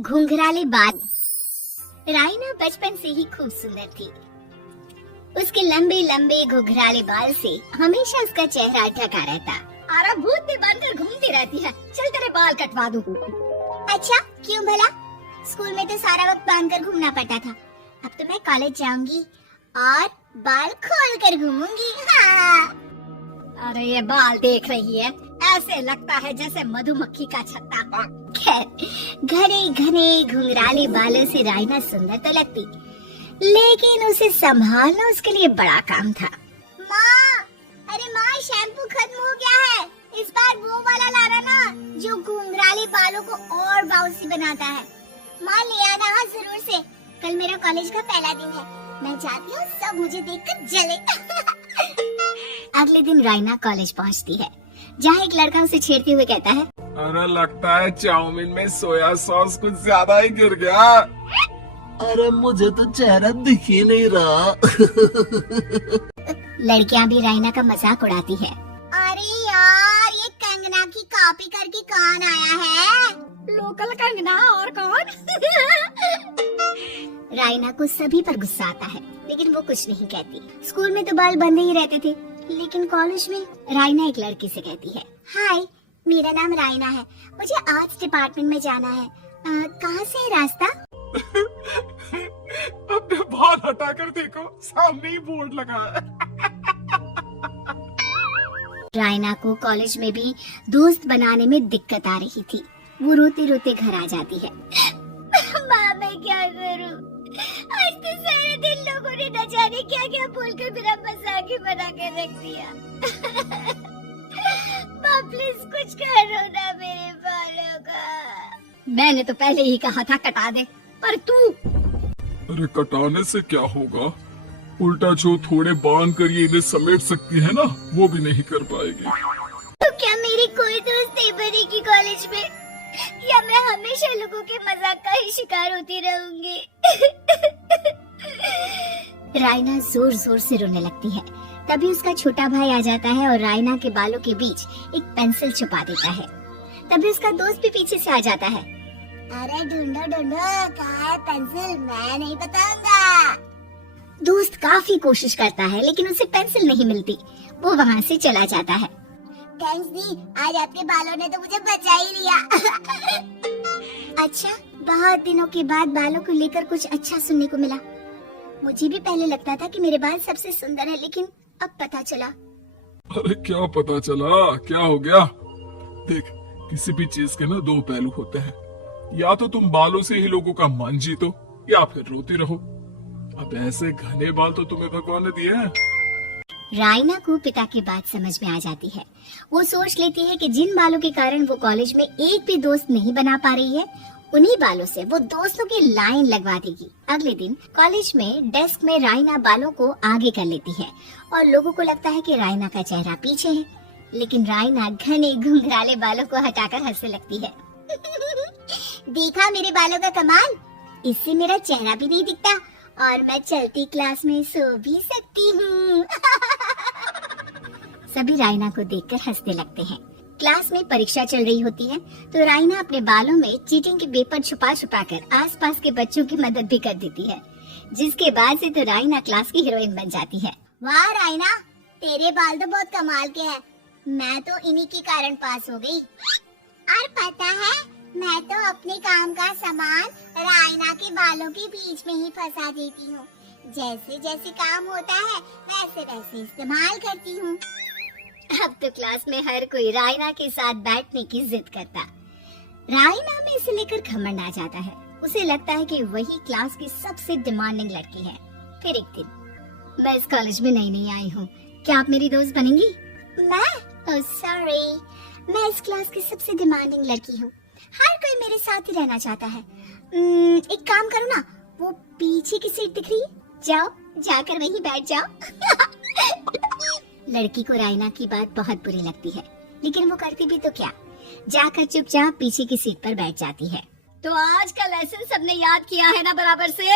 घुंघराले बाल। राइना बचपन से ही खूब सुंदर थी। उसके लंबे लंबे घुंघराले बाल से हमेशा उसका चेहरा ढका रहता। अरे भूत भी बनकर घूमती रहती है, चल तेरे बाल कटवा दूं। अच्छा, क्यों भला? स्कूल में तो सारा वक्त बांधकर घूमना पड़ता था। अब तो मैं कॉलेज जाऊंगी और बाल खोल कर घूमूंगी। हाँ। अरे ये बाल देख रही है, ऐसे लगता है जैसे मधुमक्खी का छत्ता। खैर, घने घने घुंघराले बालों से राइना सुंदर तो लगती, लेकिन उसे संभालना उसके लिए बड़ा काम था। माँ, अरे माँ, शैम्पू खत्म हो गया है। इस बार वो वाला लाना ना, जो घुंघराले बालों को और बाउंसी बनाता है। माँ ले आना हाँ, जरूर से। कल मेरा कॉलेज का पहला दिन है। मैं चाहती हूँ सब मुझे देखकर जले। अगले दिन राइना कॉलेज पहुँचती है, जहाँ एक लड़का उसे छेड़ते हुए कहता है, अरे लगता है चाउमीन में सोया सॉस कुछ ज्यादा ही गिर गया। अरे मुझे तो चेहरा दिख ही नहीं रहा। लड़कियां भी राइना का मजाक उड़ाती है। अरे यार, ये कंगना की कॉपी करके कौन आया है? लोकल कंगना और कौन? राइना को सभी पर गुस्सा आता है, लेकिन वो कुछ नहीं कहती। स्कूल में तो बाल बंधे ही रहते थे, लेकिन कॉलेज में राइना एक लड़की से कहती है, हाय, मेरा नाम राइना है, मुझे आर्ट्स डिपार्टमेंट में जाना है। कहाँ से है रास्ता? अपने बाल हटाकर देखो, सामने ही बोर्ड लगा है। राइना को कॉलेज में भी दोस्त बनाने में दिक्कत आ रही थी। वो रोते रोते घर आ जाती है। माँ, मैं क्या करूँ? आज तो सारा दिन लोगों ने न जाने क्या क्या बोलकर मेरा मजाक ही बना के रख दिया। माँ, प्लीज कुछ करो ना मेरे बालों का। मैंने तो पहले ही कहा था कटा दे, पर तू। अरे कटाने से क्या होगा? उल्टा जो थोड़े बांध कर ये इन्हें समेट सकती है ना, वो भी नहीं कर पाएगी। तो क्या मेरी कोई दोस्त नहीं बनेगी कॉलेज में, या मैं हमेशा लोगों के मजाक का ही शिकार होती रहूंगी? राइना जोर जोर से रोने लगती है। तभी उसका छोटा भाई आ जाता है और राइना के बालों के बीच एक पेंसिल छुपा देता है। तभी उसका दोस्त भी पीछे से आ जाता है। अरे ढूंढो ढूंढो, कहाँ है पेंसिल? मैं नहीं बताऊंगा। दोस्त काफी कोशिश करता है, लेकिन उसे पेंसिल नहीं मिलती। वो वहाँ से चला जाता है। थैंक्स दी, आज आपके बालों ने तो मुझे बचा ही लिया। अच्छा, बहुत दिनों के बाद बालों को लेकर कुछ अच्छा सुनने को मिला। मुझे भी पहले लगता था कि मेरे बाल सबसे सुंदर है, लेकिन अब पता चला। अरे क्या पता चला? क्या हो गया? देख, किसी भी चीज के ना दो पहलू होते हैं। या तो तुम बालों से ही लोगों का मन जीतो, या फिर रोती रहो। अब ऐसे घने बाल तो तुम्हें भगवान ने दिए हैं। राइना को पिता की बात समझ में आ जाती है। वो सोच लेती है कि जिन बालों के कारण वो कॉलेज में एक भी दोस्त नहीं बना पा रही है, उन्हीं बालों से वो दोस्तों की लाइन लगवा देगी। अगले दिन कॉलेज में डेस्क में राइना बालों को आगे कर लेती है और लोगों को लगता है कि राइना का चेहरा पीछे है, लेकिन राइना घने घुंघराले बालों को हटाकर हंसने लगती है। देखा मेरे बालों का कमाल? इससे मेरा चेहरा भी नहीं दिखता और मैं चलती क्लास में सो भी सकती हूँ। सभी राइना को देखकर हंसने लगते हैं। क्लास में परीक्षा चल रही होती है, तो राइना अपने बालों में चीटिंग के पेपर छुपा छुपा कर आसपास के बच्चों की मदद भी कर देती है, जिसके बाद से तो राइना क्लास की हीरोइन बन जाती है। वाह राइना, तेरे बाल तो बहुत कमाल के हैं। मैं तो इन्हीं के कारण पास हो गई। और पता है, मैं तो अपने काम का सामान राइना के बालों के बीच में ही फंसा देती हूँ। जैसे जैसे काम होता है वैसे वैसे इस्तेमाल करती हूँ। अब तो क्लास में हर कोई राइना के साथ बैठने की जिद करता। राइना में इसे लेकर घमंड आ जाता है। उसे लगता है कि वही क्लास की सबसे डिमांडिंग लड़की है। फिर एक दिन, मैं इस कॉलेज में नई नई आई हूँ, क्या आप मेरी दोस्त बनेंगी? मैं? ओह सॉरी, मैं इस क्लास की सबसे डिमांडिंग लड़की हूँ। हर कोई मेरे साथ ही रहना चाहता है। एक काम करो ना, वो पीछे की सीट दिख रही है, जाओ जाकर वहीं बैठ जाओ। लड़की को राइना की बात बहुत बुरी लगती है, लेकिन वो करती भी तो क्या, जाकर चुपचाप पीछे की सीट पर बैठ जाती है। तो आज का लेसन सबने याद किया है ना बराबर से?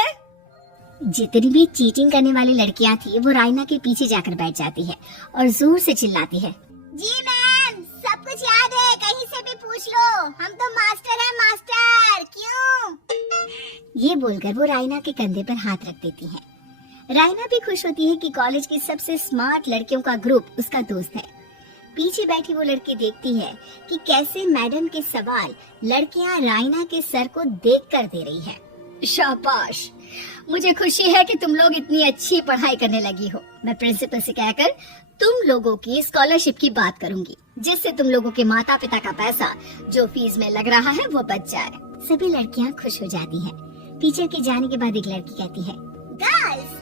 जितनी भी चीटिंग करने वाली लड़कियां थी, वो राइना के पीछे जाकर बैठ जाती है और जोर से चिल्लाती है, जी मैम, सब कुछ याद है, कहीं से भी पूछ लो, हम तो मास्टर हैं मास्टर। क्यों? ये बोलकर वो रायना के कंधे पर हाथ रख देती है। रायना भी खुश होती है कि कॉलेज की सबसे स्मार्ट लड़कियों का ग्रुप उसका दोस्त है। पीछे बैठी वो लड़की देखती है कि कैसे मैडम के सवाल लड़कियां रायना के सर को देखकर दे रही है। शाबाश, मुझे खुशी है कि तुम लोग इतनी अच्छी पढ़ाई करने लगी हो। मैं प्रिंसिपल से कहकर तुम लोगों की स्कॉलरशिप की बात करूंगी, जिससे तुम लोगों के माता पिता का पैसा जो फीस में लग रहा है वो बच जाए। सभी लड़कियां खुश हो जाती हैं। टीचर के जाने के बाद एक लड़की कहती है, गर्ल्स,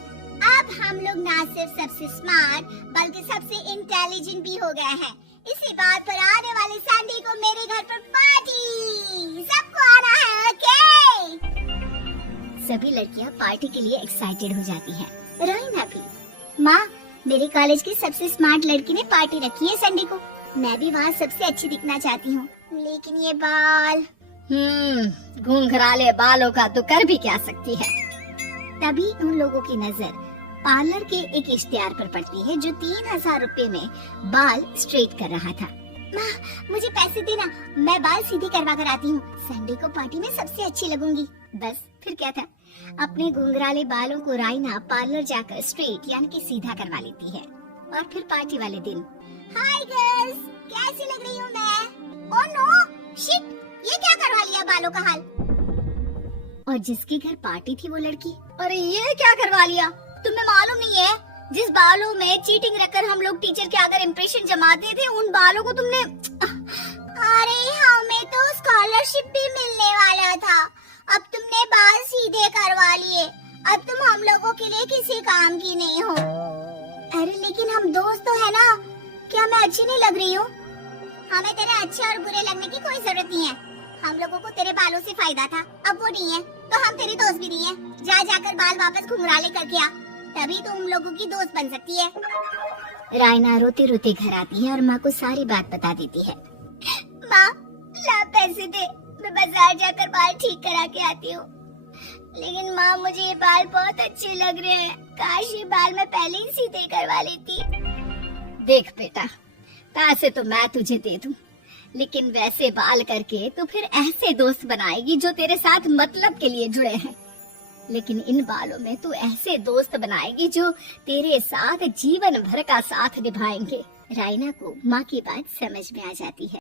अब हम लोग ना सिर्फ सबसे स्मार्ट बल्कि सबसे इंटेलिजेंट भी हो गए हैं। इसी बात पर आने वाले संडे को मेरे घर पर पार्टी, सबको आना है, ओके? सभी लड़कियां पार्टी के लिए एक्साइटेड हो जाती हैं। रायना भी। माँ, मेरे कॉलेज की सबसे स्मार्ट लड़की ने पार्टी रखी है संडे को। मैं भी वहाँ सबसे अच्छी दिखना चाहती हूँ, लेकिन ये बाल। घुंघराले बालों का तो कर भी क्या सकती है। तभी उन लोगों की नजर पार्लर के एक इश्तिहार पर पड़ती है जो 3000 रुपए में बाल स्ट्रेट कर रहा था। माँ, मुझे पैसे देना, मैं बाल सीधे करवा कर आती हूँ। संडे को पार्टी में सबसे अच्छी लगूंगी। बस फिर क्या था, अपने घुंघराले बालों को रायना पार्लर जाकर स्ट्रेट यानी कि सीधा करवा लेती है। और फिर पार्टी वाले दिन, हाय गर्ल्स, कैसी लग रही हूँ मैं? ओह नो, शिट, ये क्या करवा लिया बालों का हाल? और जिसके घर पार्टी थी वो लड़की, अरे ये क्या करवा लिया? तुम्हें मालूम नहीं है, जिस बालों में चीटिंग रखकर हम लोग टीचर के अगर इम्प्रेशन जमाते थे, उन बालों को तुमने। अरे हमें तो स्कॉलरशिप भी मिलने वाला था, अब तुमने बाल सीधे करवा लिए। अब तुम हम लोगों के लिए किसी काम की नहीं हो। अरे लेकिन हम दोस्त तो है ना, क्या मैं अच्छी नहीं लग रही हूँ? हमें तेरे अच्छे और बुरे लगने की कोई जरूरत नहीं है। हम लोगों को तेरे बालों से फायदा था, अब वो नहीं है, तो हम तेरी दोस्त भी नहीं है। जा जाकर बाल वापस घुंघराले करके आ, तभी तो हम लोगों की दोस्त बन सकती है। रायना रोते रोते घर आती है और माँ को सारी बात बता देती है। माँ, ला पैसे दे, मैं बाजार जाकर बाल ठीक करा के आती हूँ। लेकिन माँ, मुझे ये बाल बहुत अच्छे लग रहे हैं, काश ये बाल मैं पहले ही सीधे करवा लेती। देख बेटा, पैसे तो मैं तुझे दे दूं, लेकिन वैसे बाल करके तो फिर ऐसे दोस्त बनाएगी जो तेरे साथ मतलब के लिए जुड़े हैं। लेकिन इन बालों में तू ऐसे दोस्त बनाएगी जो तेरे साथ जीवन भर का साथ निभाएंगे। रायना को माँ की बात समझ में आ जाती है।